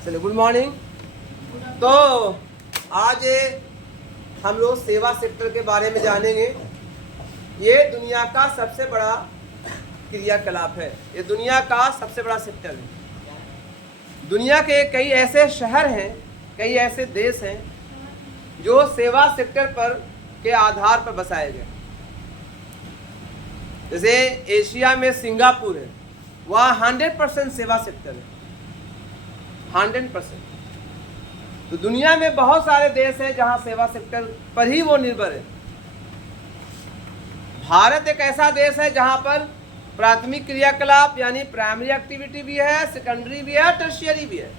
चलिए, good morning. तो आज हम लोग सेवा सेक्टर के बारे में जानेंगे। ये दुनिया का सबसे बड़ा क्रियाकलाप है, ये दुनिया का सबसे बड़ा सेक्टर है। दुनिया के कई ऐसे शहर हैं, कई ऐसे देश हैं जो सेवा सेक्टर पर के आधार पर बसाए गए। जैसे एशिया में सिंगापुर है, वह 100% सेवा सेक्टर है, 100%। तो दुनिया में बहुत सारे देश हैं जहां सेवा सेक्टर पर ही वो निर्भर है। भारत एक ऐसा देश है जहां पर प्राथमिक क्रियाकलाप यानी प्राइमरी एक्टिविटी भी है, सेकेंडरी भी है, टर्शियरी भी है।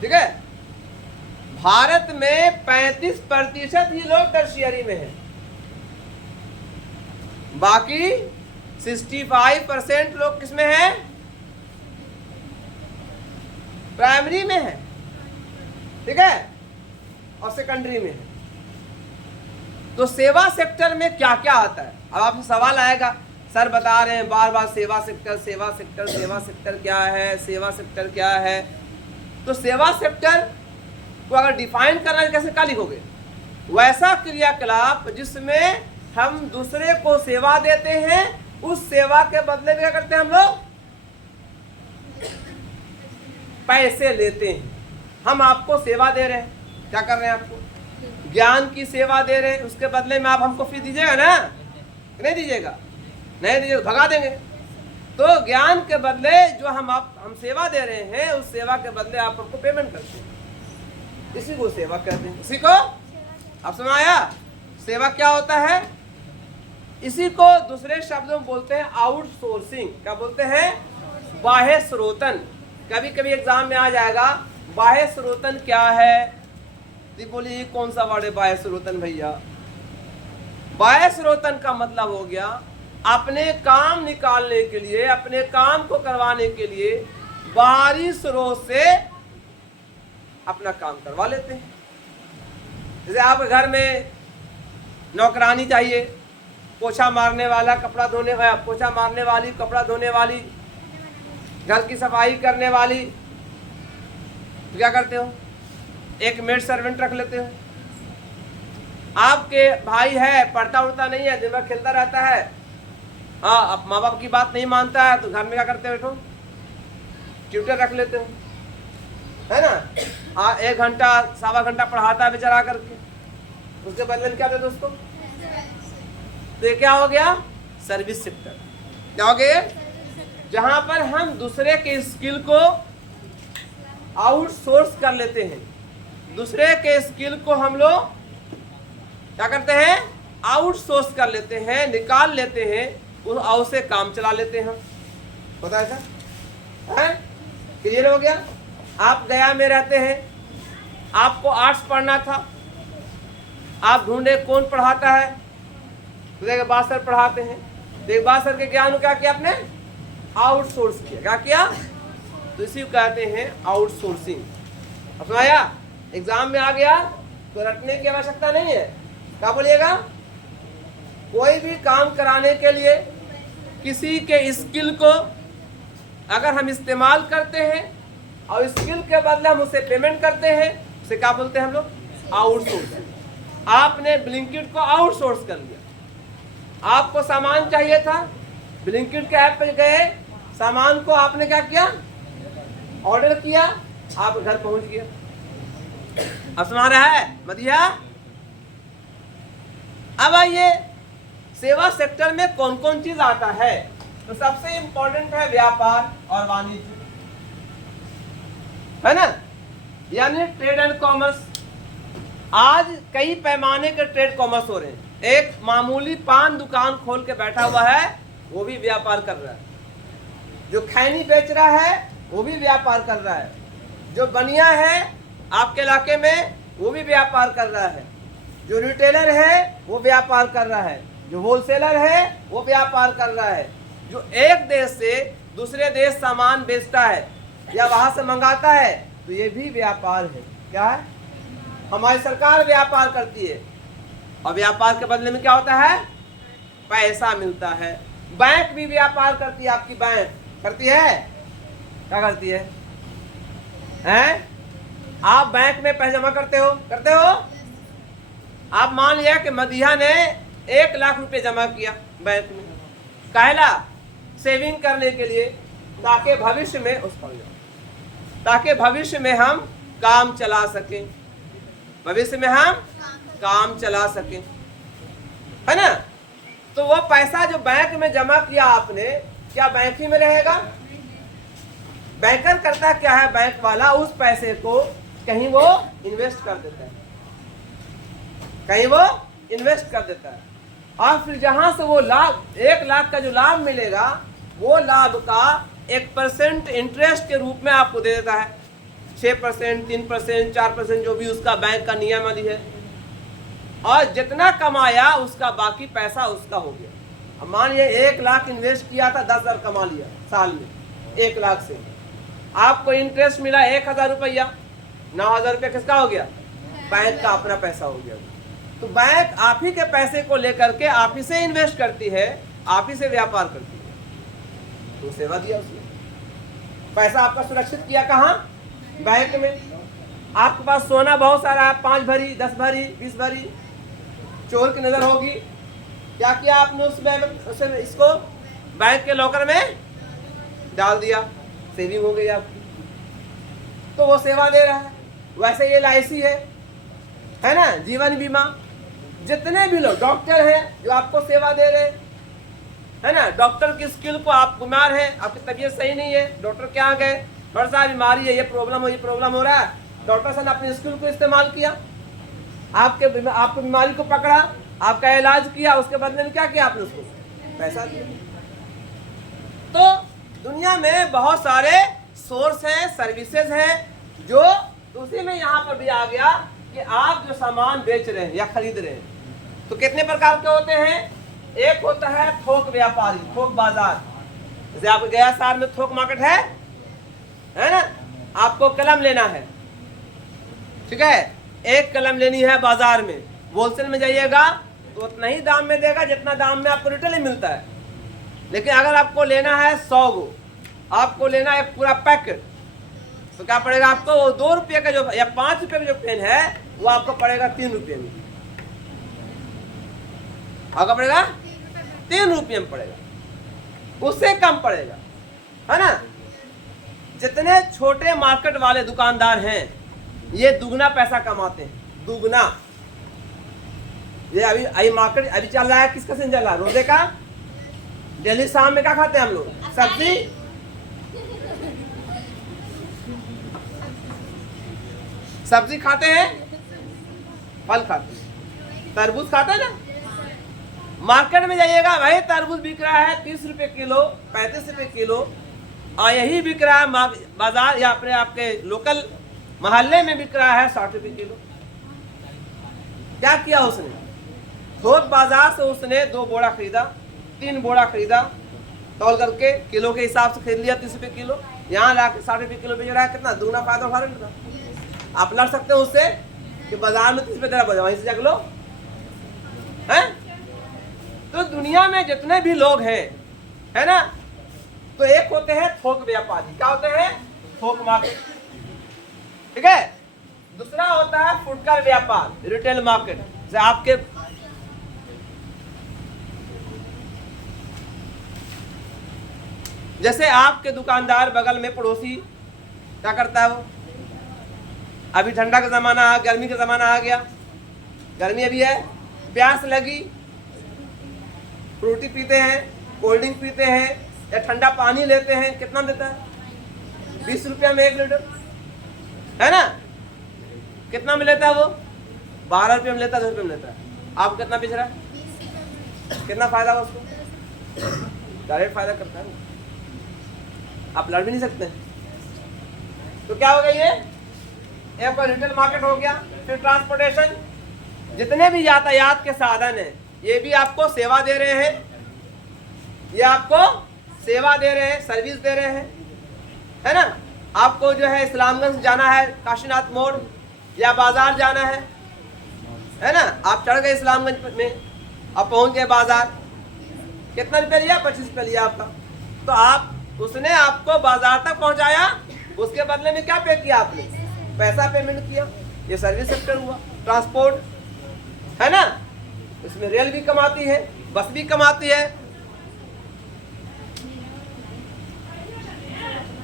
ठीक है, भारत में 35% ही लोग टर्शियरी में हैं, बाकी 65% लोग किसमें हैं? प्राइमरी में है, ठीक है, और सेकेंडरी में है। तो सेवा सेक्टर में क्या क्या आता है? अब आपसे सवाल आएगा, सर बता रहे हैं बार बार सेवा सेक्टर, सेवा सेक्टर, सेवा सेक्टर क्या है, सेवा सेक्टर क्या है? तो सेवा सेक्टर को अगर डिफाइन करना कैसे, क्या लिखोगे? वैसा क्रियाकलाप जिसमें हम दूसरे को सेवा देते हैं, उस सेवा के बदले में क्या करते हैं हम लोग? पैसे लेते हैं। हम आपको सेवा दे रहे हैं, क्या कर रहे हैं? आपको ज्ञान की सेवा दे रहे हैं, उसके बदले में आप हमको फी दीजिएगा ना? नहीं दीजिएगा? नहीं दीजिएगा, भगा देंगे। तो ज्ञान के बदले जो हम सेवा दे रहे हैं, उस सेवा के बदले आप हमको पेमेंट करते हैं, इसी को सेवा कहते हैं। इसी को आप समझ आया? सेवा क्या होता है? इसी को दूसरे शब्दों में बोलते हैं आउटसोर्सिंग। क्या बोलते हैं? बाह्य स्रोतन। कभी कभी एग्जाम में आ जाएगा, बाह्य स्रोतन क्या है? जी बोलिए, कौन सा वर्ड है बाह्य स्रोतन भैया? बाह्य स्रोतन का मतलब हो गया अपने काम निकालने के लिए, अपने काम को करवाने के लिए बाहरी स्रोत से अपना काम करवा लेते हैं। जैसे आप घर में नौकरानी चाहिए, पोछा मारने वाला, कपड़ा धोने वाला, पोछा मारने वाली, कपड़ा धोने वाली, घर की सफाई करने वाली, तो क्या करते हो? एक मेड सर्वेंट रख लेते हो। आपके भाई है, पढ़ता उड़ता नहीं है, दिन भर खेलता रहता है, हाँ, अब माँ बाप की बात नहीं मानता है, तो घर में क्या करते हो? बैठो, ट्यूटर रख लेते हो, है ना? 1 घंटा, सवा घंटा पढ़ाता है बेचारा करके, उसके बदले में क्या देते उसको? तो ये क्या हो गया? Service sector. क्या हो गया? जहां पर हम दूसरे के स्किल को आउटसोर्स कर लेते हैं, दूसरे के स्किल को हम लोग क्या करते हैं? आउटसोर्स कर लेते हैं, निकाल लेते हैं, उस से काम चला लेते हैं। पता है सर? क्लियर हो गया? आप गया में रहते हैं, आपको आर्ट्स पढ़ना था, आप ढूंढे कौन पढ़ाता है, तो देखिए बात सर पढ़ाते हैं। देख बात सर के ज्ञान को क्या किया आपने? आउटसोर्स किया। क्या किया? तो इसी को कहते हैं आउटसोर्सिंग। अब आया? एग्जाम में आ गया तो रटने की आवश्यकता नहीं है। क्या बोलिएगा? कोई भी काम कराने के लिए किसी के स्किल को अगर हम इस्तेमाल करते हैं और स्किल के बदले हम उसे पेमेंट करते हैं, उसे क्या बोलते हैं हम लोग? आउटसोर्सिंग। आपने ब्लिंकिट को आउटसोर्स कर लिया। आपको सामान चाहिए था, ब्लिंकिट के ऐप पे गए, सामान को आपने क्या किया? ऑर्डर किया, आप घर पहुंच गया। अब समझ रहा है मदिया? अब आइए, सेवा सेक्टर में कौन कौन चीज आता है? तो सबसे इंपॉर्टेंट है व्यापार और वाणिज्य, है ना? यानी ट्रेड एंड कॉमर्स। आज कई पैमाने के ट्रेड कॉमर्स हो रहे हैं। एक मामूली पान दुकान खोल के बैठा हुआ है, वो भी व्यापार कर रहा है। जो खैनी बेच रहा है, वो भी व्यापार कर रहा है। जो बनिया है आपके इलाके में, वो भी व्यापार कर रहा है। जो रिटेलर है, वो व्यापार कर रहा है। जो होलसेलर है, वो व्यापार कर रहा है। जो एक देश से दूसरे देश सामान बेचता है या वहां से मंगाता है, तो ये भी व्यापार है। क्या है? हमारी सरकार व्यापार करती है, और व्यापार के बदले में क्या होता है? पैसा मिलता है। बैंक भी व्यापार करती है। आपकी बैंक करती है? क्या करती है? हैं? आप बैंक में पैसे जमा करते हो? आप मान लिया कि मदीहा ने 1 लाख रुपए जमा किया बैंक में, काहला सेविंग करने के लिए, ताकि भविष्य में ताकि भविष्य में हम काम चला सकें, है ना। तो वो पैसा जो बैंक में जमा किया आपने, क्या बैंक ही में रहेगा? बैंकर करता क्या है, बैंक वाला उस पैसे को कहीं वो इन्वेस्ट कर देता है, और फिर जहां से वो लाभ 1 लाख का जो लाभ मिलेगा, वो लाभ का 1% इंटरेस्ट के रूप में आपको दे देता है। 6%, 3%, 4% जो भी उसका बैंक का नियम आदि है, और जितना कमाया उसका बाकी पैसा उसका हो गया। अब मान लीजिए 1 लाख इन्वेस्ट किया था, 10,000 कमा लिया साल में, 1 लाख से आपको इंटरेस्ट मिला 1,000 रुपया, 9,000 रुपया किसका हो गया? बैंक का अपना पैसा हो गया। तो बैंक आप ही के पैसे को लेकर के आप ही से इन्वेस्ट करती है, आप ही से व्यापार करती है। तो सेवा दिया उसने, पैसा आपका सुरक्षित किया कहाँ? बैंक में। आपके पास सोना बहुत सारा है, 5 भरी, 10 भरी, 20 भरी, चोर की नजर होगी, क्या किया आपने उसमें इसको बैंक के लॉकर में डाल दिया, सेविंग हो गई आपकी, तो वो सेवा दे रहा है। वैसे ये LIC है ना, जीवन बीमा, जितने भी लोग डॉक्टर हैं जो आपको सेवा दे रहे हैं, है ना, डॉक्टर की स्किल को, आप बीमार हैं, आपकी तबीयत सही नहीं है, डॉक्टर के यहाँ गए, बड़ा सा बीमारी है, ये प्रॉब्लम हो रहा है, डॉक्टर साहब ने अपनी स्किल को इस्तेमाल किया, आपको बीमारी को पकड़ा, आपका इलाज किया, उसके बदले में क्या किया आपने? उसको पैसा दिया। तो दुनिया में बहुत सारे सोर्स हैं, सर्विसेज हैं, जो उसी में यहाँ पर भी आ गया कि आप जो सामान बेच रहे हैं या खरीद रहे हैं, तो कितने प्रकार के होते हैं? एक होता है थोक व्यापारी, थोक बाजार। जैसे आप गया शहर में थोक मार्केट है ना, आपको कलम लेना है, ठीक है, एक कलम लेनी है बाजार में, होलसेल में जाइएगा तो उतना ही दाम में देगा जितना दाम में आपको रिटेल में मिलता है। लेकिन अगर आपको लेना है 100 गो, आपको लेना है पूरा पैकेट, तो क्या पड़ेगा आपको? वो 2 रुपये का जो या 5 रुपये का जो पेन है, वो आपको पड़ेगा 3 रुपये में। आपका पड़ेगा 3 रुपये में पड़ेगा, उससे कम पड़ेगा, है ना। जितने छोटे मार्केट वाले दुकानदार हैं, ये दुगना पैसा कमाते हैं, दुगना। ये अभी मार्केट अभी चल रहा है, किसका सीजन चल रहा है? रोजे का। डेली शाम में क्या खाते हैं हम लोग? सब्जी खाते हैं, फल खाते हैं, तरबूज खाते हैं ना। मार्केट में जाइएगा भाई, तरबूज बिक रहा है 30 रुपए किलो, 35 रुपए किलो, और यही बिक रहा है बाजार या अपने आपके लोकल मोहल्ले में बिक रहा है 60 रुपए किलो। क्या किया उसने? थोक बाजार से उसने 2 बोरा खरीदा, 3 बोरा खरीदा, तौल करके किलो के हिसाब से खरीद लिया 30 रुपए किलो, यहाँ ला के 60 रुपए किलो बेच रहा है। कितना दुगना फायदा उठा रहा है। आप लड़ सकते हो उससे कि बाजार में 30 रुपए दे रहा है, वहीं से जाकर लो, है। तो दुनिया में जितने भी लोग हैं, है ना, तो एक होते हैं थोक व्यापारी। क्या होते हैं? थोक मार्केट, ठीक है। दूसरा होता है फुटकर व्यापार, रिटेल मार्केट। जैसे आपके दुकानदार बगल में पड़ोसी क्या करता है? वो अभी ठंडा का जमाना आ, गर्मी का जमाना आ गया, गर्मी अभी है, प्यास लगी, फ्रूटी पीते हैं, कोल्ड ड्रिंक पीते हैं, या ठंडा पानी लेते हैं। कितना देता है? 20 रुपया में 1 लीटर, है ना। कितना में लेता है वो? 12 रुपये में लेता है, 10 रुपये में लेता है। आप कितना बेच रहा है? कितना फायदा है उसको? डायरेक्ट फायदा करता है, आप लड़ भी नहीं सकते। तो क्या हो गया? ये एक रिटेल मार्केट हो गया। फिर ट्रांसपोर्टेशन, जितने भी यातायात के साधन हैं, ये भी आपको सेवा दे रहे हैं, ये आपको सेवा दे रहे हैं, सर्विस दे रहे हैं, है ना। आपको जो है इस्लामगंज जाना है, काशीनाथ मोड़ या बाजार जाना है ना, आप चढ़ गए इस्लामगंज में, आप पहुंच गए बाजार, कितना रुपया लिया? 25 रुपया लिया आपका। तो आप उसने आपको बाजार तक पहुंचाया, उसके बदले में क्या पे किया आपने? पैसा पेमेंट किया। ये सर्विस सेक्टर हुआ। ट्रांसपोर्ट है ना, इसमें रेल भी कमाती है, बस भी कमाती है।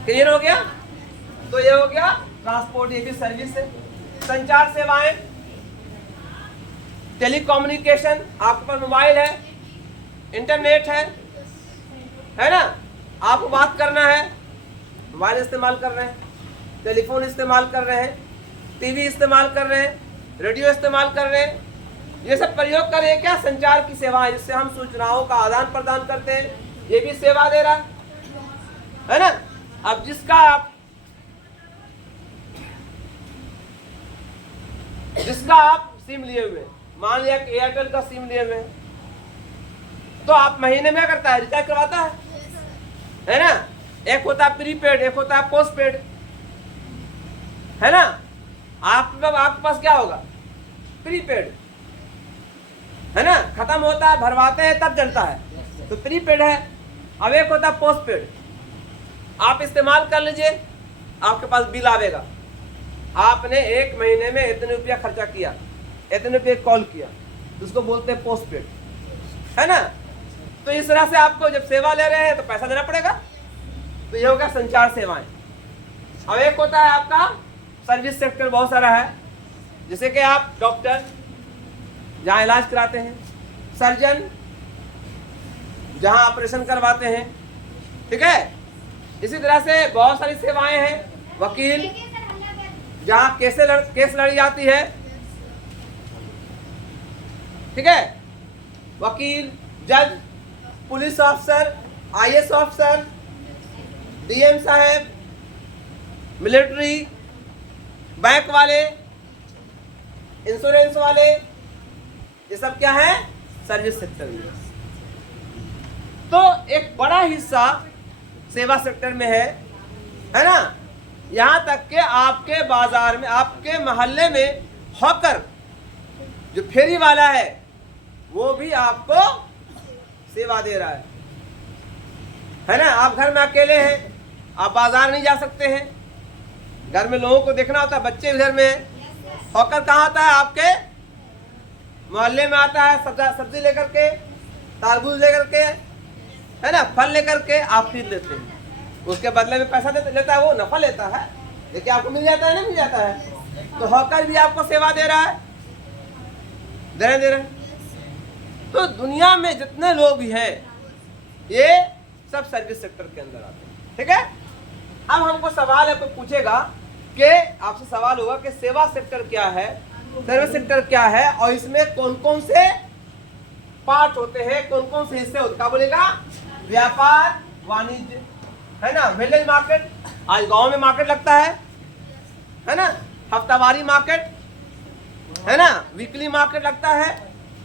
क्लियर हो गया? तो ये हो गया ट्रांसपोर्ट, ये भी सर्विस है। संचार सेवाएं, टेलीकम्युनिकेशन, आपके पास मोबाइल है, इंटरनेट है ना, आपको बात करना है, मोबाइल इस्तेमाल कर रहे हैं, टेलीफोन इस्तेमाल कर रहे हैं, टीवी इस्तेमाल कर रहे हैं, रेडियो इस्तेमाल कर रहे हैं, ये सब प्रयोग कर रहे हैं क्या? संचार की सेवाएं, जिससे हम सूचनाओं का आदान प्रदान करते हैं, ये भी सेवा दे रहा है ना। अब जिसका आप सिम लिए हुए, मान लिया कि एयरटेल का सिम लिए हुए, तो आप महीने में क्या करता है? रिचार्ज करवाता है ना। एक होता है प्रीपेड, एक होता है पोस्टपेड, है ना। आपके पास क्या होगा? प्रीपेड, है ना, खत्म होता है, भरवाते हैं तब जलता है, तो प्रीपेड है। अब एक होता है पोस्टपेड, आप इस्तेमाल कर लीजिए, आपके पास बिल आवेगा, आपने एक महीने में इतने रुपया खर्चा किया, इतने रुपये कॉल किया, तो उसको बोलते हैं पोस्टपेड, है ना। तो इस तरह से आपको जब सेवा ले रहे हैं तो पैसा देना पड़ेगा। तो ये हो गया संचार सेवाएं। अब एक होता है आपका सर्विस सेक्टर, बहुत सारा है, जैसे कि आप डॉक्टर, जहाँ इलाज कराते हैं, सर्जन, जहाँ ऑपरेशन करवाते हैं, ठीक है। इसी तरह से बहुत सारी सेवाएं हैं। वकील, जहाँ केस लड़ी जाती है, ठीक है, वकील, जज, police officer, IAS officer, DM साहब, मिलिट्री, बैंक वाले, इंश्योरेंस वाले, ये सब क्या है? सर्विस सेक्टर में। तो एक बड़ा हिस्सा सेवा सेक्टर में है ना। यहां तक कि आपके बाजार में, आपके मोहल्ले में हॉकर, जो फेरी वाला है, वो भी आपको सेवा दे रहा है ना। आप घर में अकेले हैं, आप बाजार नहीं जा सकते हैं, घर में लोगों को देखना होता है, बच्चे घर में हैं, हॉकर कहाँ आता है? आपके मोहल्ले में आता है, सब्जी लेकर के, तरबूज लेकर के, है ना, फल लेकर के आप खरीद लेते हैं, उसके बदले में पैसा लेता है, वो नफा लेता है, लेकिन आपको मिल जाता है, नहीं मिल जाता है। तो हॉकर भी आपको सेवा दे रहा है, दे रहे। तो दुनिया में जितने लोग भी हैं, ये सब सर्विस सेक्टर के अंदर आते हैं, ठीक है। अब हमको सवाल है, कोई पूछेगा कि आपसे सवाल होगा कि सेवा सेक्टर क्या है, सर्विस सेक्टर क्या है, और इसमें कौन कौन से पार्ट होते हैं, कौन कौन से हिस्से होते हैं? क्या बोलेगा? व्यापार, वाणिज्य, है ना, विलेज मार्केट, आज गांव में मार्केट लगता है ना, हफ्तावारी मार्केट, है ना, वीकली मार्केट लगता है,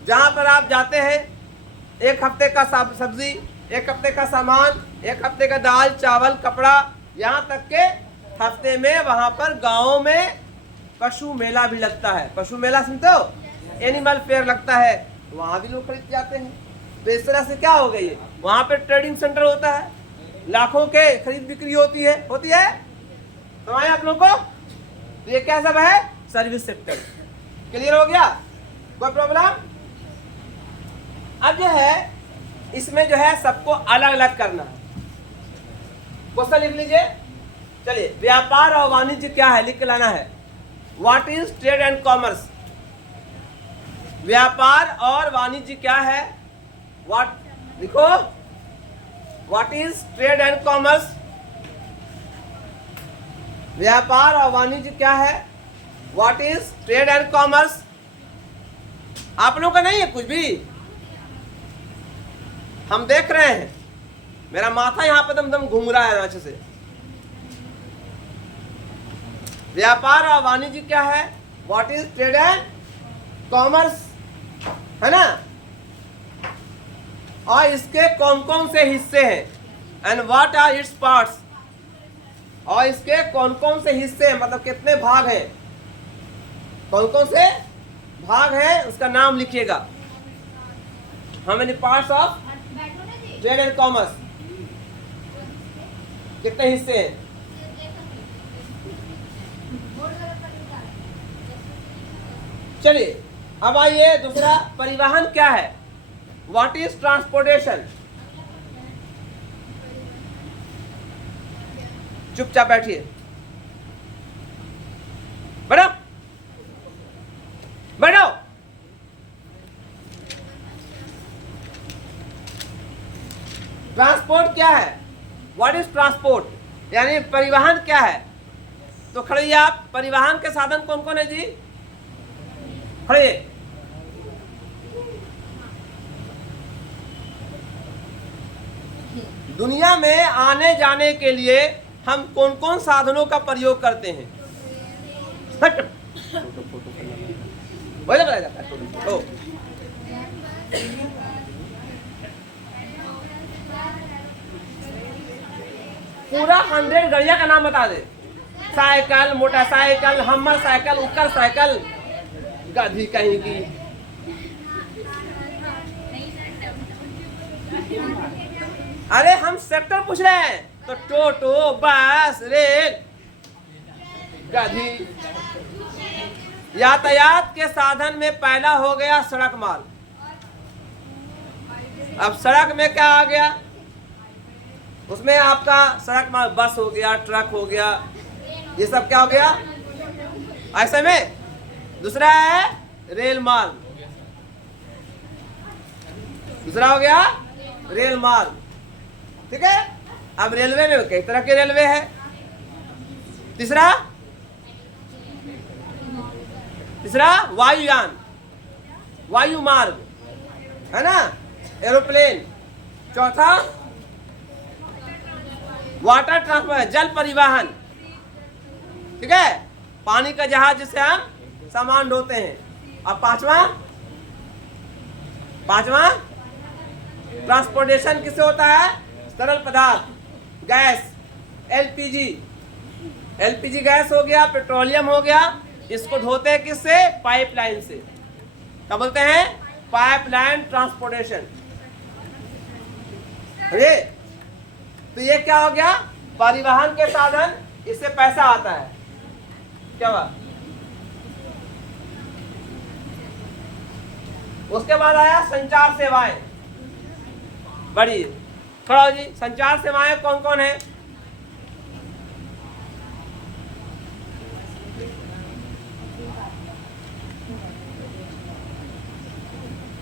जहां पर आप जाते हैं, एक हफ्ते का सब्जी, एक हफ्ते का सामान, एक हफ्ते का दाल चावल कपड़ा, यहाँ तक के हफ्ते में वहां पर गाँव में पशु मेला भी लगता है। पशु मेला सुनते हो? एनिमल फेयर लगता है, वहां भी लोग खरीद जाते हैं। तो इस तरह से क्या हो गई है, वहां पे ट्रेडिंग सेंटर होता है, लाखों के खरीद बिक्री होती है तो आए आप लोग को। तो ये क्या सब है? Service sector. क्लियर हो गया? कोई प्रॉब्लम? अब जो है इसमें जो है सबको अलग अलग करना है। क्वेश्चन लिख लीजिए। चलिए, व्यापार और वाणिज्य क्या है, लिख के लाना है। What is trade and commerce? व्यापार और वाणिज्य क्या है? व्हाट लिखो, what is trade and commerce? व्यापार और वाणिज्य क्या है? What is trade and commerce? आप लोगों का नहीं है कुछ भी? हम देख रहे हैं, मेरा माथा यहां पर दम घूम रहा है अच्छे से। व्यापार और वाणिज्य क्या है? What is trade and commerce, है ना। और इसके कौन कौन से हिस्से हैं, and what are its parts. और इसके कौन कौन से हिस्से हैं, मतलब कितने भाग हैं, कौन कौन से भाग हैं, उसका नाम लिखिएगा। How many parts of trade and commerce, कितने हिस्से हैं? चलिए अब आइए दूसरा, परिवहन क्या है? What is transportation? चुपचाप बैठिए, बैठो बैठो। ट्रांसपोर्ट क्या है? व्हाट इज ट्रांसपोर्ट, यानी परिवहन क्या है? तो खड़े आप, परिवहन के साधन कौन कौन है जी? खड़े। दुनिया में आने जाने के लिए हम कौन कौन साधनों का प्रयोग करते हैं? बताया जाता है। पूरा 100 गाड़ियां का नाम बता दे। साइकिल, मोटरसाइकिल, हमर साइकिल, उकर साइकिल, गधी कहीं की। अरे हम सेक्टर पूछ रहे हैं, तो टोटो, बस, रेल, गधी। यातायात के साधन में पहला हो गया सड़क मार्ग। अब सड़क में क्या आ गया? उसमें आपका सड़क मार्ग बस हो गया, ट्रक हो गया, ये सब क्या हो गया ऐसे में। दूसरा है रेल मार्ग, दूसरा हो गया रेल मार्ग, ठीक है। अब रेलवे में कई तरह के रेलवे है। तीसरा वायुयान, वायु मार्ग है ना, एरोप्लेन। चौथा वाटर ट्रांसपोर्ट, जल परिवहन, ठीक है, पानी का जहाज जिससे हम सामान ढोते हैं। अब पांचवा ट्रांसपोर्टेशन किससे होता है? तरल पदार्थ, गैस, एलपीजी गैस हो गया, पेट्रोलियम हो गया। इसको ढोते हैं किससे? पाइपलाइन से। क्या बोलते हैं? Pipeline transportation. अरे तो ये क्या हो गया? परिवहन के साधन, इससे पैसा आता है। क्या हुआ? उसके बाद आया संचार सेवाएं। बड़ी खड़ा जी, संचार सेवाएं कौन कौन है?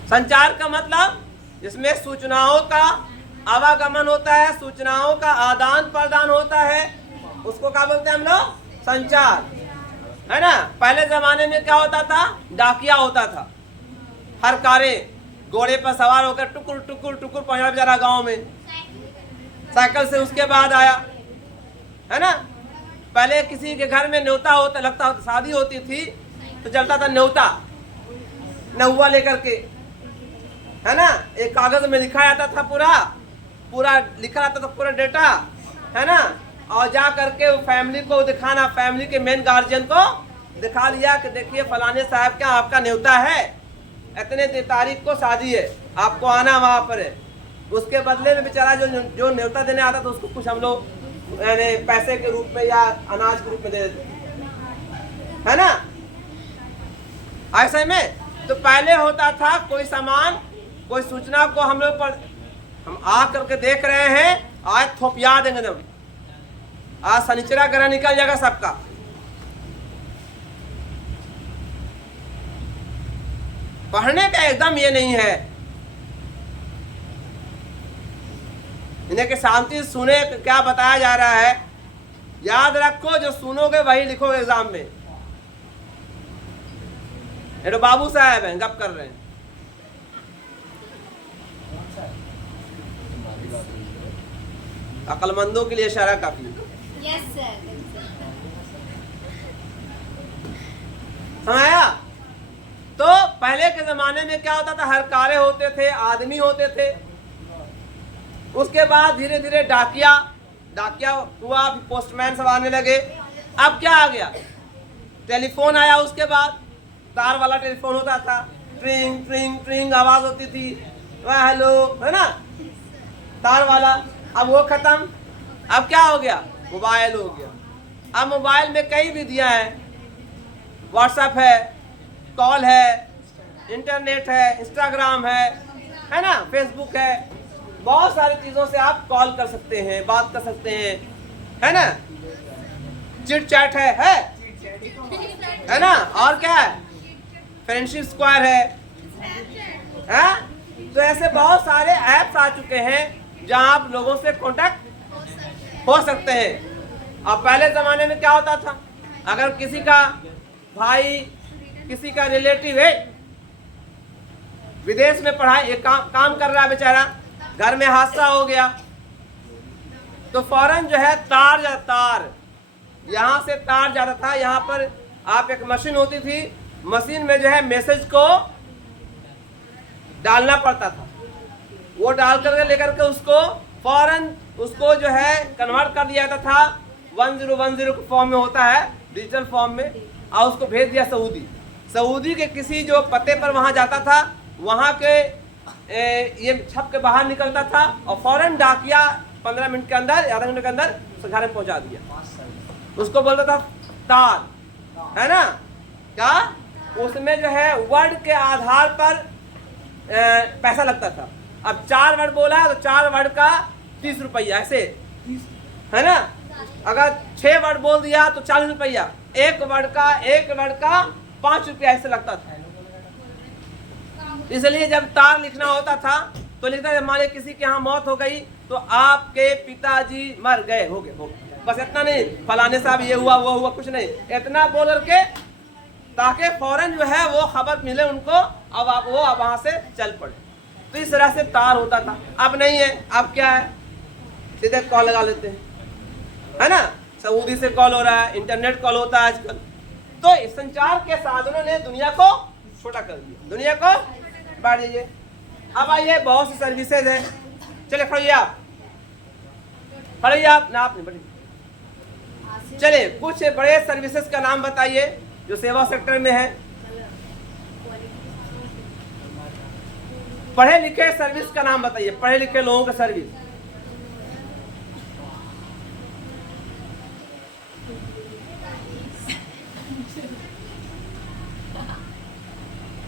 संचार का मतलब इसमें सूचनाओं का आवागमन होता है, सूचनाओं का आदान प्रदान होता है, उसको क्या बोलते हैं हम लोग? संचार, है ना। पहले जमाने में क्या होता था? डाकिया होता था। हर कारे घोड़े पर सवार होकर टुकुर टुकुर टुकुर पहुंचा बेचारा गांव में, साइकिल से। उसके बाद आया, है ना, पहले किसी के घर में न्योता होता, लगता होता, शादी होती थी तो चलता था न्योता, नहुआ लेकर के, है ना। एक कागज में लिखा जाता था, पूरा लिखा रहता था, पूरा डेटा, है ना। और जा करके फैमिली को दिखाना, फैमिली के मेन गार्जियन को दिखा लिया कि देखिए फलाने साहब क्या आपका न्योता है, इतने तारीख को शादी है, आपको आना वहां पर है। उसके बदले में बेचारा जो न्योता देने आता था उसको कुछ हम लोग पैसे के रूप में या अनाज के रूप में दे देते, है ना। ऐसे में तो पहले होता था कोई सामान, कोई सूचना को हम लोग पर हम आ करके देख रहे हैं, आज थोपिया देंगे एकदम, आज शनिचरा ग्रह निकल जाएगा सबका। पढ़ने का एकदम ये नहीं है, इन्हें के शांति सुने क्या बताया जा रहा है, याद रखो, जो सुनोगे वही लिखोगे एग्जाम में। ये तो बाबू साहब हैं, गप कर रहे हैं। अक्लमंदों के लिए इशारा काफी। Yes sir. समझाया? तो पहले के जमाने में क्या होता था? हर कारे होते थे, आदमी होते थे। उसके बाद धीरे धीरे डाकिया हुआ, पोस्टमैन सब आने लगे। अब क्या आ गया? टेलीफोन आया। उसके बाद तार वाला टेलीफोन होता था, ट्रिंग ट्रिंग ट्रिंग आवाज होती थी, वह हेलो, है ना, तार वाला। अब वो खत्म, अब क्या हो गया? मोबाइल हो गया। अब मोबाइल में कई विधियां हैं, व्हाट्सएप है, कॉल है, इंटरनेट है, इंस्टाग्राम है ना, फेसबुक है, बहुत सारी चीज़ों से आप कॉल कर सकते हैं, बात कर सकते हैं, है ना, चिट चैट है ना, और क्या है, फ्रेंडशिप स्क्वायर है? तो ऐसे बहुत सारे ऐप्स आ चुके हैं जहां आप लोगों से कांटेक्ट हो सकते हैं। अब पहले ज़माने में क्या होता था, अगर किसी का भाई, किसी का रिलेटिव है, विदेश में पढ़ाई काम कर रहा है बेचारा, घर में हादसा हो गया, तो फौरन जो है तार यहाँ से तार जाता था, यहाँ पर आप एक मशीन होती थी, मशीन में जो है मैसेज को डालना पड़ता था, वो डाल करके लेकर के उसको फौरन उसको जो है कन्वर्ट कर दिया जाता था, 1010 के फॉर्म में होता है, डिजिटल फॉर्म में, और उसको भेज दिया सऊदी के किसी जो पते पर वहाँ जाता था, वहाँ के ये छप के बाहर निकलता था और फौरन डाकिया 15 मिनट के अंदर, आधा घंटे के अंदर घर में पहुँचा दिया। उसको बोलता था तार, है ना, क्या उसमें जो है वर्ड के आधार पर पैसा लगता था। अब 4 वर्ड बोला तो 4 वर्ड का 30 रुपया, ऐसे है ना, अगर 6 वर्ड बोल दिया तो 40 रुपया, एक वर्ड का 5 रुपया ऐसे लगता था। इसलिए जब तार लिखना होता था तो लिखता था, मान लीजिए किसी के यहाँ मौत हो गई तो आपके पिताजी मर गए, हो गए, बस इतना नहीं, फलाने साहब ये हुआ वो हुआ, कुछ नहीं, इतना बोल करके, ताकि फौरन जो है वो खबर मिले उनको, अब आप वो अब वहाँ से चल पड़े। तो इस तरह से तार होता था। अब नहीं है, अब क्या है, सीधे कॉल लगा लेते हैं, है ना, सऊदी से कॉल हो रहा है, इंटरनेट कॉल होता है आजकल। तो इस संचार के साधनों ने दुनिया को छोटा कर दिया, दुनिया को बढ़ जाइए। अब आइए, बहुत सी सर्विसेज है, चले खड़िए आप ना, आप नहीं बढ़िए, चले कुछ बड़े सर्विसेज का नाम बताइए जो सेवा सेक्टर में है। पढ़े लिखे सर्विस का नाम बताइए, पढ़े लिखे लोगों का सर्विस।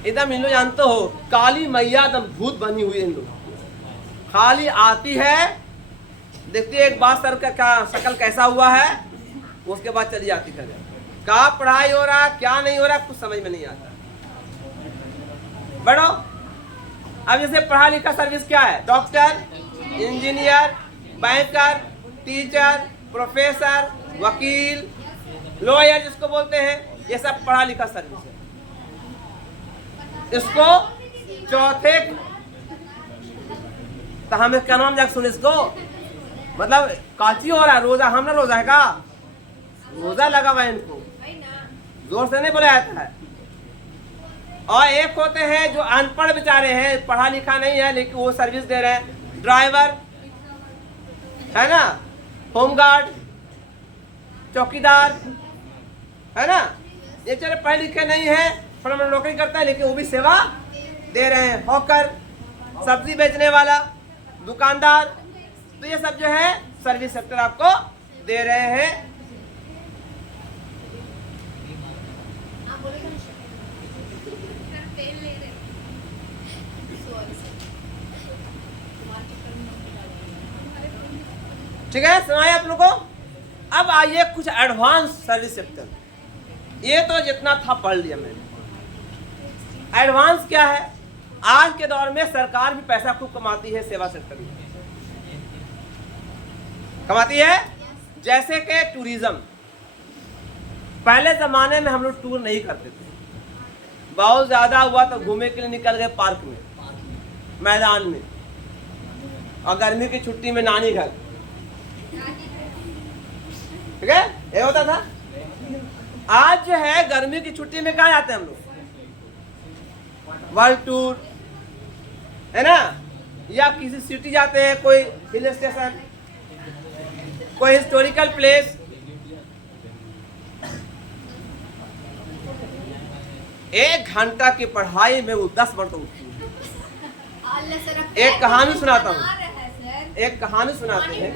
एकदम इन लोग जानते हो, काली मैया एकदम भूत बनी हुई है, इन लोग खाली आती है, देखती है एक बात सर का क्या शक्ल कैसा हुआ है, उसके बाद चली जाती है। क्या पढ़ाई हो रहा, क्या नहीं हो रहा, कुछ समझ में नहीं आता। बढ़ो, अब जैसे पढ़ा लिखा सर्विस क्या है, doctor, engineer, banker, teacher, professor, वकील, लॉयर जिसको बोलते हैं, ये सब पढ़ा लिखा सर्विस है। इसको चौथे, तो हमें क्या नाम जाकर सुन इसको, मतलब काची हो रहा है, रोजा, हम ना रोजा है का, रोजा लगा हुआ है इनको, जोर से नहीं बोला जाता है। और एक होते हैं जो अनपढ़ बेचारे हैं, पढ़ा लिखा नहीं है लेकिन वो सर्विस दे रहे हैं, ड्राइवर, है ना, होमगार्ड, चौकीदार, है ना, ये बेचारे पढ़े लिखे नहीं है, थोड़ा नौकरी करता है लेकिन वो भी सेवा दे रहे हैं। हॉकर, सब्जी बेचने वाला, दुकानदार, तो ये सब जो है सर्विस सेक्टर आपको दे रहे हैं। ठीक है, सुनाइए आप लोगों को। अब आइए कुछ एडवांस सर्विस सेक्टर, ये तो जितना था पढ़ लिया मैंने। एडवांस क्या है, आज के दौर में सरकार भी पैसा खूब कमाती है सेवा सेक्टर में, कमाती है। जैसे कि टूरिज्म, पहले जमाने में हम लोग टूर नहीं करते थे, बहुत ज्यादा हुआ तो घूमने के लिए निकल गए पार्क में, मैदान में, और गर्मी की छुट्टी में नानी घर, ठीक है, ये होता था। आज जो है गर्मी की छुट्टी में कहाँ जाते हैं हम लोग, वर्ल्ड टूर, है ना, या किसी सिटी जाते हैं, कोई हिल स्टेशन, कोई हिस्टोरिकल प्लेस। एक घंटा की पढ़ाई में वो 10 मिनट उठती है। एक कहानी सुनाता हूँ, एक कहानी सुनाते हैं,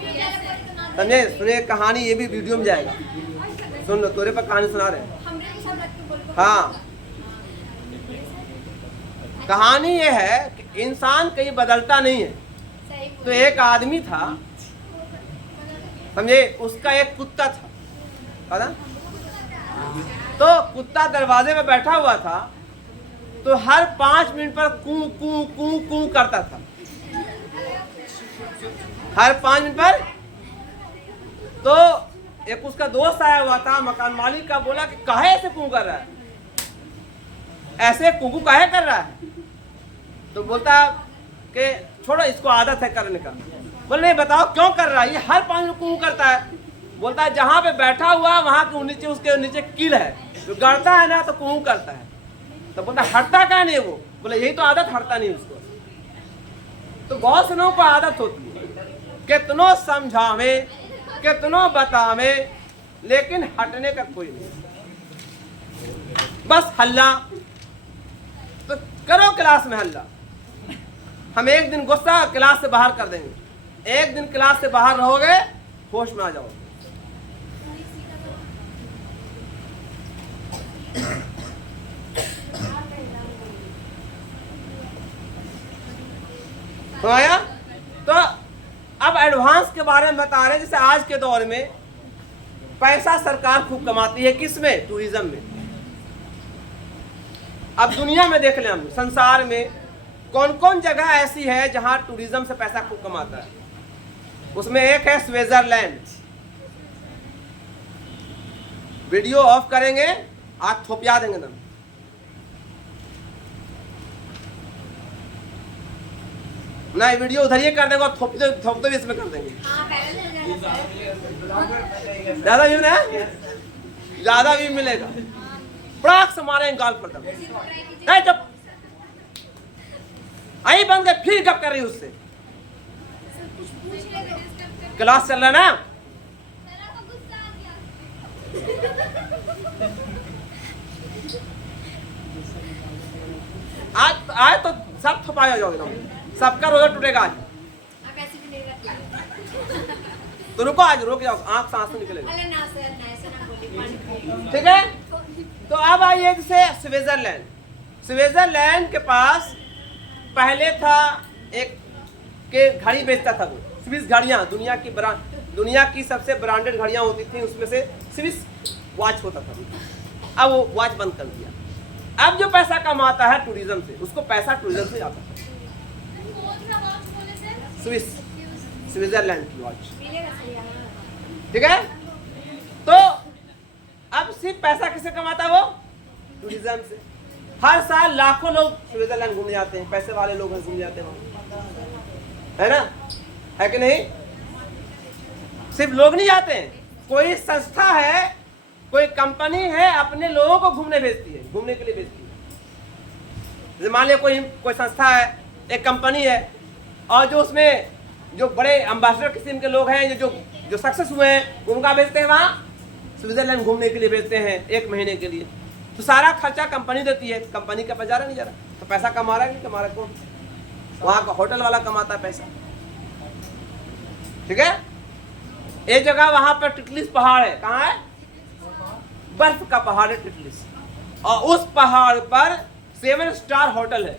समझे, सुनिए कहानी, ये भी वीडियो में जाएगा, सुन लो, तोरे पर कहानी सुना रहे हैं। हाँ, कहानी ये है कि इंसान कहीं बदलता नहीं है। तो एक आदमी था, समझे, उसका एक कुत्ता था, पता? तो कुत्ता दरवाजे में बैठा हुआ था, तो हर 5 मिनट पर कू कू कू कू करता था, हर 5 मिनट पर। तो एक उसका दोस्त आया हुआ था, मकान मालिक का, बोला कि काहे ऐसे कू कर रहा है, ऐसे कुकू काहे कर रहा है? तो बोलता कि छोड़ो, इसको आदत है करने का। बोले नहीं, बताओ क्यों कर रहा है, ये हर 5 मिनट कू करता है। बोलता है जहाँ पे बैठा हुआ वहां के नीचे, उसके नीचे कील है, जो गड़ता है ना तो कू करता है। तो बोलता हटता क्या नहीं वो? बोले यही तो आदत, हटता नहीं उसको। तो बहुत से लोगों को आदत होती है, कितनों समझावे, कितनों बतावे, लेकिन हटने का कोई नहीं, बस हल्ला। तो करो क्लास में हल्ला, हम एक दिन गुस्सा क्लास से बाहर कर देंगे। एक दिन क्लास से बाहर रहोगे, होश में आ जाओगे। तो आया? तो अब एडवांस के बारे में बता रहे हैं। जैसे आज के दौर में पैसा सरकार खूब कमाती है, किसमें? टूरिज्म में। अब दुनिया में देख लें हम, संसार में कौन कौन जगह ऐसी है जहां टूरिज्म से पैसा खूब कमाता है। उसमें एक है स्विट्जरलैंड। वीडियो ऑफ करेंगे, आज थोपिया देंगे ना। नहीं, वीडियो उधर ही कर देंगे और थोपते भी इसमें कर देंगे। ज्यादा व्यू ना, ज्यादा व्यू मिलेगा, पड़ाक से मारेंगे गाल पर दम। नहीं जब आई बंद गए, फिर गप कर रही उससे। क्लास चल रहा ना, आज तो सब थपाया जाओगे, सबका रोजा टूटेगा आज। तो रुको, आज रुक जाओ, आंख सांस निकलेगा, ठीक है? तो अब आइए जैसे स्विट्जरलैंड। स्विट्जरलैंड के पास पहले था एक के घड़ी बेचता था वो, स्विस घड़ियां, दुनिया की सबसे ब्रांडेड घड़ियां होती थी, उसमें से स्विस वॉच होता था। अब वो वॉच बंद कर दिया। अब जो पैसा कमाता है टूरिज्म से, उसको पैसा टूरिज्म से आता है। स्विट्जरलैंड की वॉच, ठीक है? तो अब सिर्फ पैसा किससे कमाता है वो? टूरिज्म से। हर साल लाखों लोग स्विट्जरलैंड घूमने जाते हैं, पैसे वाले लोग घूमने जाते हैं, है ना? है कि नहीं? सिर्फ लोग नहीं जाते हैं, कोई संस्था है, कोई कंपनी है, अपने लोगों को घूमने भेजती है, घूमने के लिए भेजती है। मान लिया कोई संस्था है, एक कंपनी है, और जो उसमें जो बड़े एम्बेसडर किस्म के लोग हैं, जो सक्सेस हुए हैं, उनका भेजते हैं वहाँ स्विट्जरलैंड घूमने के लिए, भेजते हैं 1 महीने के लिए। तो सारा खर्चा कंपनी देती है, कंपनी का पैसा नहीं जा रहा, तो पैसा कमा रहा है नहीं कमा रहा, कौन? वहाँ का होटल वाला कमाता है पैसा, ठीक है? एक जगह वहां पर टिटलिस पहाड़ है, कहाँ है? बर्फ का पहाड़ है टिटलिस, और उस पहाड़ पर 7 स्टार होटल है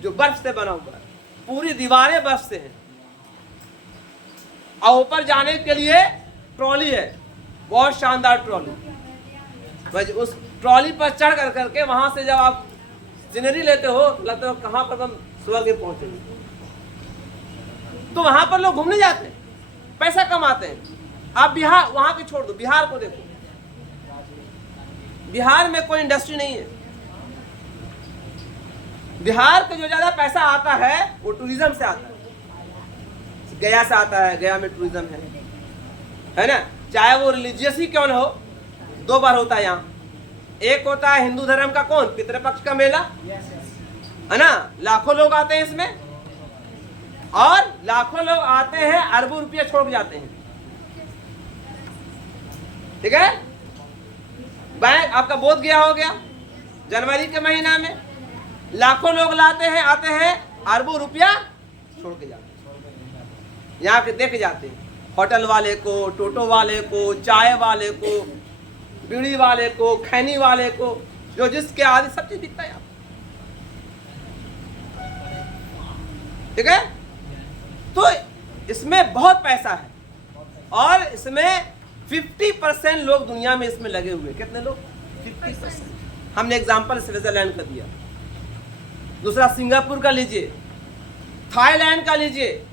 जो बर्फ से बना हुआ है, पूरी दीवारें बर्फ से हैं, और ऊपर जाने के लिए ट्रॉली है, बहुत शानदार ट्रॉली। उस ट्रॉली पर चढ़ कर करके वहां से जब आप सीनरी लेते हो, लगता है कहां पर हम स्वर्ग पहुंचेंगे। तो वहां पर लोग घूमने जाते हैं, पैसा कमाते हैं। आप बिहार वहां के छोड़ दो, बिहार को देखो, बिहार में कोई इंडस्ट्री नहीं है। बिहार का जो ज्यादा पैसा आता है वो टूरिज्म से आता है, गया से आता है, गया में टूरिज्म है ना? चाहे वो रिलीजियस ही क्यों न हो, 2 बार होता है यहाँ। एक होता है हिंदू धर्म का, कौन? पितृपक्ष का मेला, है ना? लाखों लोग आते हैं इसमें, और लाखों लोग आते हैं, अरबों रुपया छोड़ के जाते हैं, ठीक है? बैंक आपका बोध गया हो गया, जनवरी के महीना में लाखों लोग लाते हैं, आते हैं, अरबों रुपया छोड़ के जाते हैं। यहाँ के देख जाते हैं, होटल वाले को, टोटो वाले को, चाय वाले को, बीड़ी वाले को, खैनी वाले को, जो जिसके आदि सब चीज दिखता है। ठीक है। तो इसमें बहुत पैसा है और इसमें 50% लोग दुनिया में इसमें लगे हुए। कितने लोग? 50%। हमने एग्जांपल स्विट्जरलैंड का दिया, दूसरा सिंगापुर का लीजिए, थाईलैंड का लीजिए,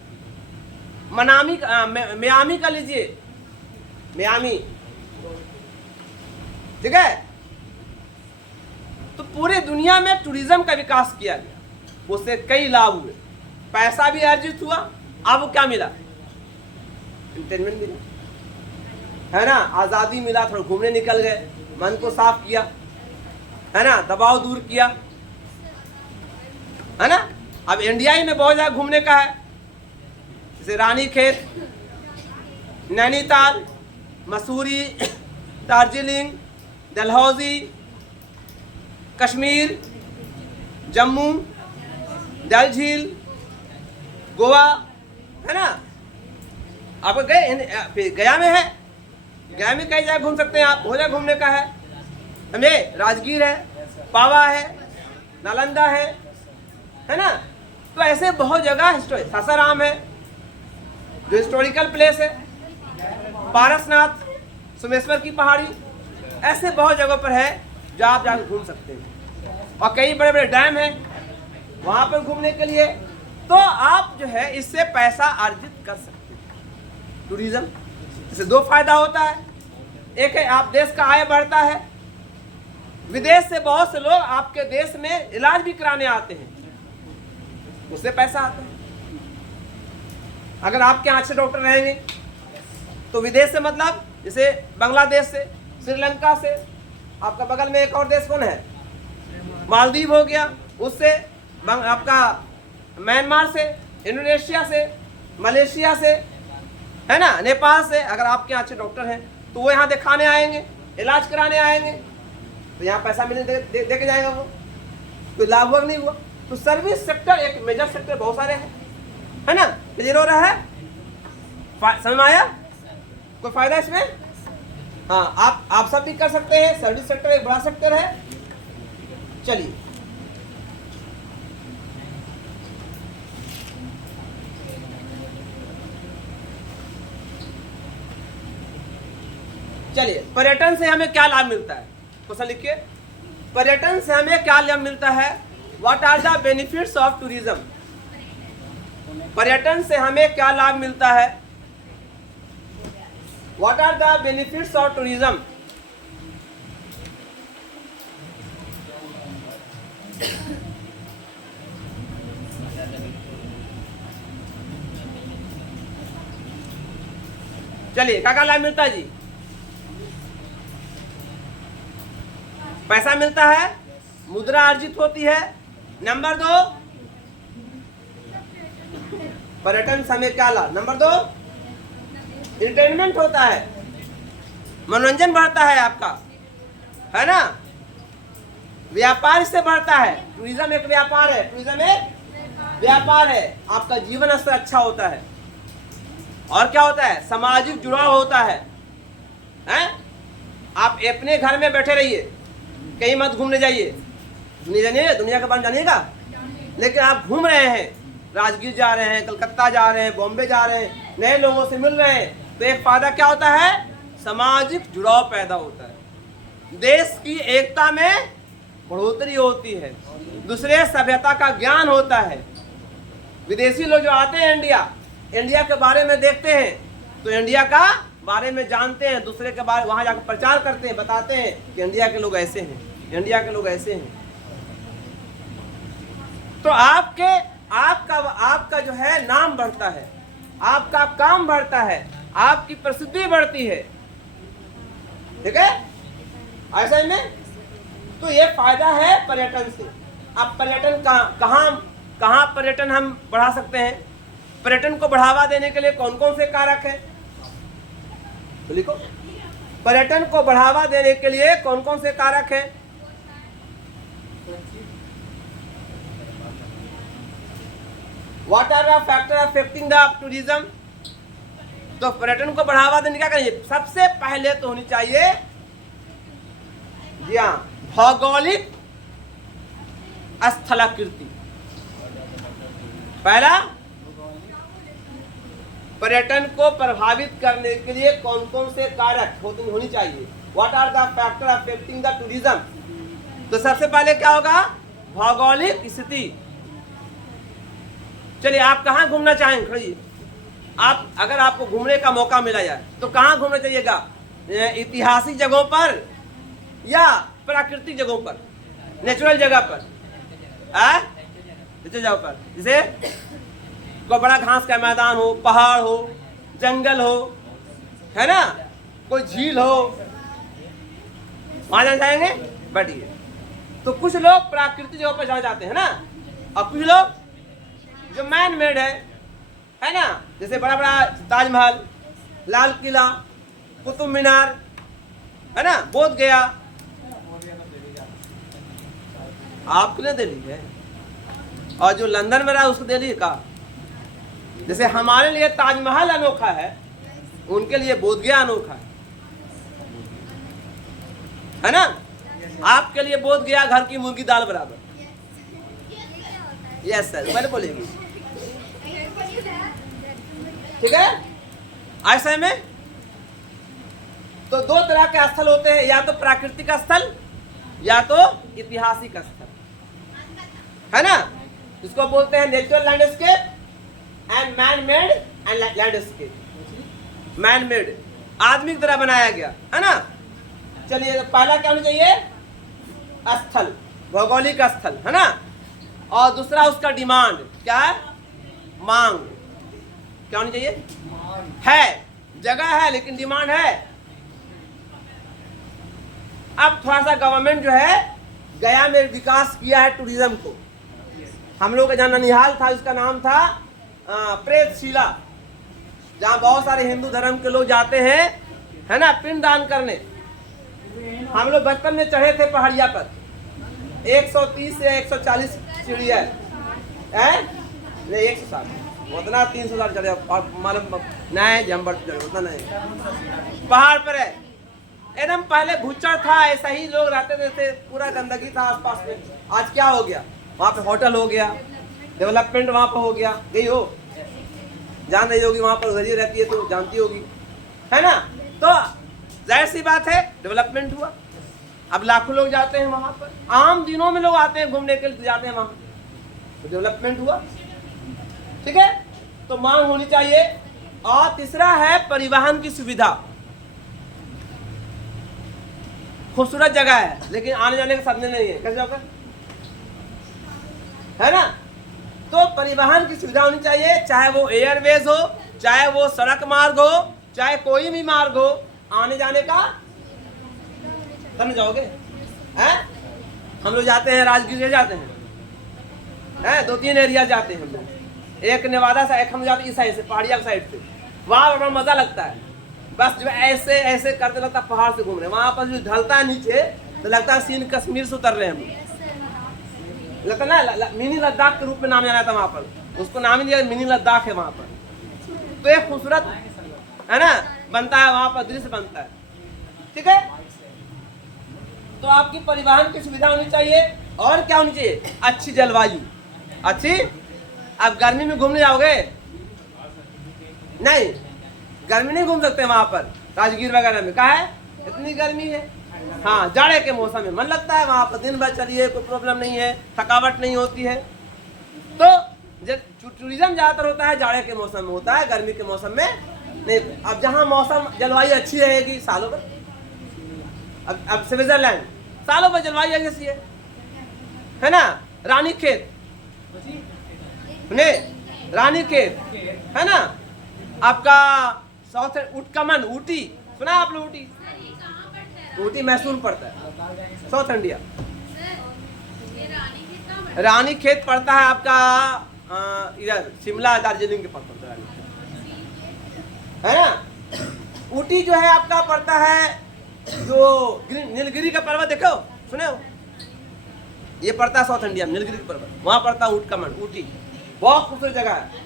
मियामी का लीजिए, मियामी, ठीक है। तो पूरे दुनिया में टूरिज्म का विकास किया गया, उससे कई लाभ हुए, पैसा भी अर्जित हुआ। अब क्या मिला? एंटरटेनमेंट मिला, है ना, आज़ादी मिला, थोड़ा घूमने निकल गए, मन को साफ किया, है ना, दबाव दूर किया, है ना। अब इंडिया ही में बहुत जगह घूमने का है, जैसे रानीखेत, नैनीताल, मसूरी, दार्जिलिंग, डलहौजी, कश्मीर, जम्मू, डल झील, गोवा, है ना। आप गए, गया में है, गया में कई जगह घूम सकते हैं आप, हो जगह घूमने का है, समझे। राजगीर है, पावा है, नालंदा है ना। तो ऐसे बहुत जगह, सासाराम है जो हिस्टोरिकल प्लेस है, पारसनाथ, सोमेश्वर की पहाड़ी, ऐसे बहुत जगहों पर है जो आप जाकर घूम सकते हैं। और कई बड़े बड़े डैम हैं वहां पर घूमने के लिए। तो आप जो है इससे पैसा अर्जित कर सकते हैं। टूरिज्म इससे दो फायदा होता है, एक है आप देश का आय बढ़ता है, विदेश से बहुत से लोग आपके देश में इलाज भी कराने आते हैं, उससे पैसा आता है। अगर आपके यहाँ अच्छे डॉक्टर रहेंगे तो विदेश से, मतलब जैसे बांग्लादेश से, श्रीलंका से, आपका बगल में एक और देश कौन है, मालदीव हो गया, उससे आपका म्यांमार से, इंडोनेशिया से, मलेशिया से, है ना, नेपाल से, अगर आपके यहाँ अच्छे डॉक्टर हैं तो वो यहाँ दिखाने आएंगे, इलाज कराने आएंगे, तो यहाँ पैसा मिलने दे के जाएगा, वो कोई लाभ हुआ नहीं हुआ। तो सर्विस सेक्टर एक मेजर सेक्टर बहुत सारे हैं, है ना, क्लियर हो रहा है, समझ में आया? कोई फायदा इसमें? हाँ, आप सब भी कर सकते हैं, सर्विस सेक्टर एक बड़ा सेक्टर है। चलिए पर्यटन से हमें क्या लाभ मिलता है, क्वेश्चन लिखिए। पर्यटन से हमें क्या लाभ मिलता है? What are the benefits of tourism? पर्यटन से हमें क्या लाभ मिलता है? What are the benefits of tourism? चलिए, क्या लाभ मिलता है जी? पैसा मिलता है, मुद्रा अर्जित होती है। नंबर 2, पर्यटन से हमें क्या लाभ? नंबर 2, एंटरटेनमेंट होता है, मनोरंजन बढ़ता है आपका, है ना। व्यापार इससे बढ़ता है, टूरिज्म एक व्यापार है, टूरिज्म एक व्यापार है, आपका जीवन स्तर अच्छा होता है। और क्या होता है? सामाजिक जुड़ाव होता है, हैं? आप अपने घर में बैठे रहिए, कहीं मत घूमने जाइए, दुनिया के बारे में जानिएगा, लेकिन आप घूम रहे हैं, राजगीर जा रहे हैं, कलकत्ता जा रहे हैं, बॉम्बे जा रहे हैं, नए लोगों से मिल रहे हैं, तो एक फायदा क्या होता है? सामाजिक जुड़ाव पैदा होता है, देश की एकता में बढ़ोतरी होती है, दूसरे सभ्यता का ज्ञान होता है। विदेशी लोग जो आते हैं इंडिया के बारे में देखते हैं, तो इंडिया का बारे में जानते हैं, दूसरे के बारे वहां जाकर प्रचार करते हैं, बताते हैं कि इंडिया के लोग ऐसे हैं, इंडिया के लोग ऐसे हैं। तो आपका जो है नाम बढ़ता है, आपका काम बढ़ता है, आपकी प्रसिद्धि बढ़ती है, ठीक है, ऐसा ही में। तो ये फायदा है पर्यटन से। अब पर्यटन कहाँ पर्यटन हम बढ़ा सकते हैं? पर्यटन को बढ़ावा देने के लिए कौन कौन से कारक हैं, तो लिखो। पर्यटन को बढ़ावा देने के लिए कौन कौन से कारक हैं? What are the factors affecting the tourism? तो पर्यटन को बढ़ावा देने क्या करेंगे? सबसे पहले तो होनी चाहिए, जी हाँ, भौगोलिक स्थलाकृति। पहला पर्यटन को प्रभावित करने के लिए कौन कौन से कारक होनी चाहिए? What are the factor affecting the tourism? तो सबसे पहले क्या होगा? भौगोलिक स्थिति। चलिए, आप कहाँ घूमना चाहेंगे? खड़िए। आप अगर आपको घूमने का मौका मिला जाए तो कहाँ घूमना चाहिएगा? ऐतिहासिक जगहों पर या प्राकृतिक जगहों पर, नेचुरल जगह पर? नेचुरल जगह पर, जैसे कोई बड़ा घास का मैदान हो, पहाड़ हो, जंगल हो, है ना, कोई झील हो, वहां जाना चाहेंगे? बैठिए। तो कुछ लोग प्राकृतिक जगह पर जाना चाहते हैं ना, और कुछ लोग जो मैन मेड है ना, जैसे बड़ा बड़ा ताजमहल, लाल किला, कुतुब मीनार, है ना, बोध गया। आपके लिए दिल्ली है, और जो लंदन में रहा उसको दिल्ली का। जैसे हमारे लिए ताजमहल अनोखा है, उनके लिए बोध गया अनोखा है ना। आपके लिए बोध गया घर की मुर्गी दाल बराबर। यस सर, पहले बोलेंगे, ठीक है। ऐसे में तो दो तरह के स्थल होते हैं, या तो प्राकृतिक स्थल या तो ऐतिहासिक स्थल, है ना। इसको बोलते हैं natural landscape and man made and landscape. Man made आदमी की तरह बनाया गया, है ना। चलिए, पहला क्या होना चाहिए? स्थल, भौगोलिक स्थल, है ना। और दूसरा उसका डिमांड क्या है? मांग। क्या होनी चाहिए? है, जगह है लेकिन डिमांड है। अब थोड़ा सा गवर्नमेंट जो है गया में विकास किया है टूरिज्म को। हम लोग का जहाँ ननिहाल था, उसका नाम था प्रेतशिला, जहाँ बहुत सारे हिंदू धर्म के लोग जाते हैं, है ना, पिंडदान करने। हम लोग बचपन में चढ़े थे पहाड़िया पर, 130 से 140 सीढ़ियाँ है, नहीं 160, उतना 300 चढ़े, और मालूम नहीं जम्बर उतना नहीं, पहाड़ पर है एकदम। पहले भूचड़ था, ऐसा ही लोग रहते थे, पूरा गंदगी था आसपास में। आज क्या हो गया? वहाँ पे होटल हो गया, डेवलपमेंट वहाँ पर हो गया। गई हो? जान रही होगी, वहाँ पर उधर ही रहती है तो जानती होगी, है ना। तो जाहिर सी बात है, डेवलपमेंट हुआ, अब लाखों लोग जाते हैं वहाँ पर। आम दिनों में लोग आते हैं घूमने के लिए, जाते हैं वहाँ, तो डेवलपमेंट हुआ, ठीक है। तो मांग होनी चाहिए। और तीसरा है परिवहन की सुविधा। खूबसूरत जगह है लेकिन आने जाने का साधन नहीं है, कैसे होगा, है ना। तो परिवहन की सुविधा होनी चाहिए, चाहे वो एयरवेज हो, चाहे वो सड़क मार्ग हो, चाहे कोई भी मार्ग हो, आने जाने का। समझ जाओगे? हैं? हम लोग जाते हैं राजगीर जाते हैं, 2-3 एरिया जाते हैं हम लोग। एक नेवादा से, एक हम जाते हैं इस साइड से, पहाड़िया साइड से। वहाँ बड़ा मजा लगता है, बस जो ऐसे ऐसे करते लगता है पहाड़ से घूम रहे। वहाँ पर जो ढलता है नीचे तो लगता है सीन कश्मीर से उतर रहे हैं हम, लगता ना मिनी लद्दाख के रूप में नाम जाना था वहाँ पर, उसको नाम ही दिया मिनी लद्दाख है वहाँ पर। तो एक खूबसूरत, है ना, बनता है वहाँ पर, दृश्य बनता है, ठीक है। तो आपकी परिवहन की सुविधा होनी चाहिए। और क्या होनी चाहिए? अच्छी जलवायु, अच्छी। अब गर्मी में घूमने जाओगे? नहीं, गर्मी नहीं घूम सकते वहां पर, राजगीर वगैरह में। कहा है इतनी गर्मी है। हाँ, जाड़े के मौसम में मन लगता है वहां पर, दिन भर चलिए, कोई प्रॉब्लम नहीं है, थकावट नहीं होती है। तो टूरिज्म ज्यादातर होता है जाड़े के मौसम में होता है, गर्मी के मौसम में नहीं। अब जहाँ मौसम जलवायु अच्छी रहेगी सालों भर, अब स्विट्जरलैंड सालों भर जलवायु ऐसी है ना। रानीखेत, रानीखेत है ना, आपका साउथ उटकमन, ऊटी सुना आप लोग? ऊटी मैसूर पड़ता है, साउथ इंडिया। रानीखेत पड़ता है आपका इधर शिमला दार्जिलिंग के पास पड़ता है, है ना। ऊटी जो है आपका पड़ता है, जो नीलगिरी का पर्वत देखो, सुने हो? ये पड़ता है साउथ इंडिया में, नीलगिरी का पर्वत, वहां पड़ता है उटकमन, ऊटी। बहुत खूबसूरत जगह है,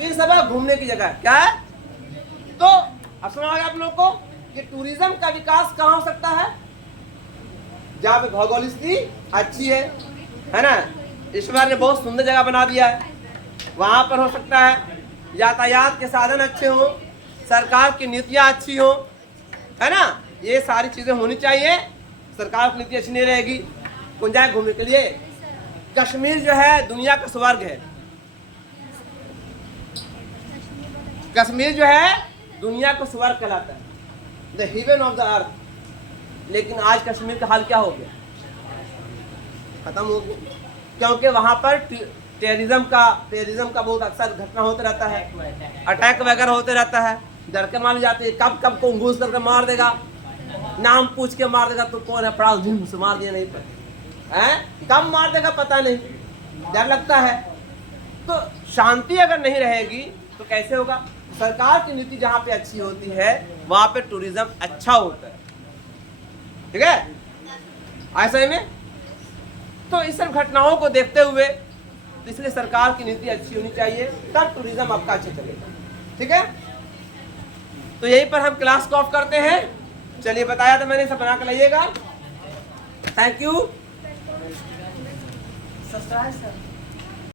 ये सब घूमने की जगह है। क्या है? तो अब सुना होगा आप लोग को कि टूरिज्म का विकास कहाँ हो सकता है? जहाँ पे भौगोलिक स्थिति अच्छी है ना। ईश्वर ने बहुत सुंदर जगह बना दिया है, वहां पर हो सकता है। यातायात के साधन अच्छे हों, सरकार की नीतियाँ अच्छी हों, है ना, ये सारी चीज़ें होनी चाहिए। सरकार की नीति अच्छी नहीं रहेगी, कौन जाए घूमने के लिए। कश्मीर जो है दुनिया का स्वर्ग है, कश्मीर जो है दुनिया का स्वर्ग कहलाता है, the haven of the earth. लेकिन आज कश्मीर का हाल क्या हो गया, खत्म हो गया, क्योंकि वहाँ पर टेररिज्म का बहुत अक्सर घटना होता रहता है, अटैक वगैरह होते रहता है। डर के मान जाते हैं कब कब को घूस करके मार देगा, नाम पूछ के मार देगा, तो कौन है पड़ा झूम से मार दिया, नहीं पता है, कब मार देगा पता नहीं, डर लगता है। तो शांति अगर नहीं रहेगी तो कैसे होगा। सरकार की नीति जहाँ पे अच्छी होती है वहाँ पे टूरिज्म अच्छा होता है, ठीक है, ऐसे में। तो इस सब घटनाओं को देखते हुए तो इसलिए सरकार की नीति अच्छी होनी चाहिए, तब टूरिज्म आपका अच्छा चलेगा, ठीक है। तो यहीं पर हम क्लास को ऑफ करते हैं। चलिए, बताया था मैंने, सब बना कर लाइएगा। Thank you.